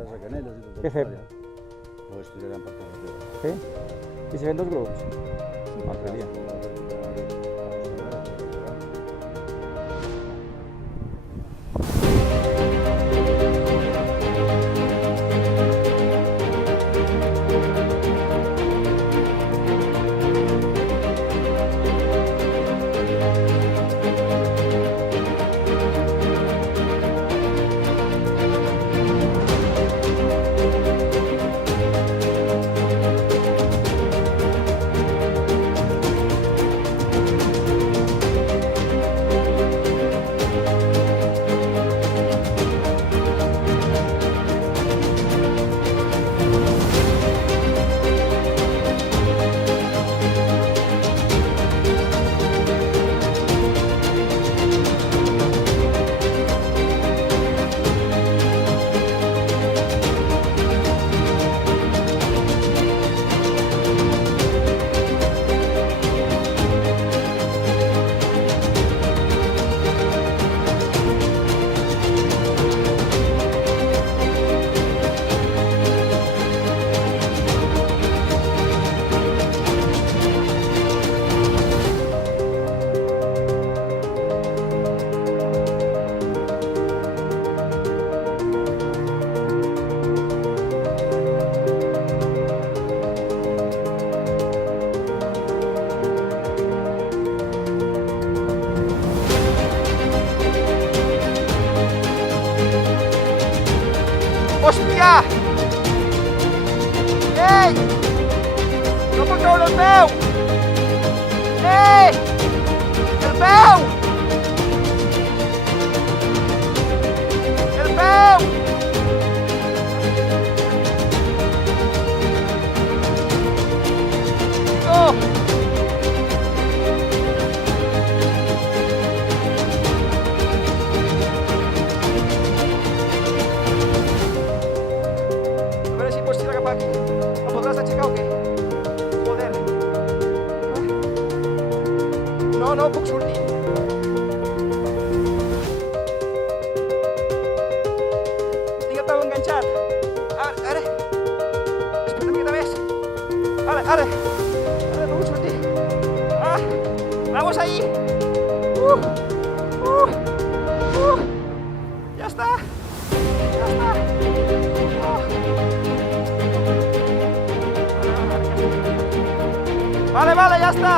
pesa canelles i tot. Què fem? Ho estirarem per carretera. Sí? I si fem 2 grups? Un altre dia. Hòstia! Ei! No puc treure el peu! Ei! El peu! El peu! Chico! A veure si pots tirar cap aquí. Em podràs aixecar o què? Joder. No puc sortir. Tinc el peu enganxat. Ara. Espera una miqueta més. Ara. No puc sortir. Vamos ahí. Ya está. Vale, ya está.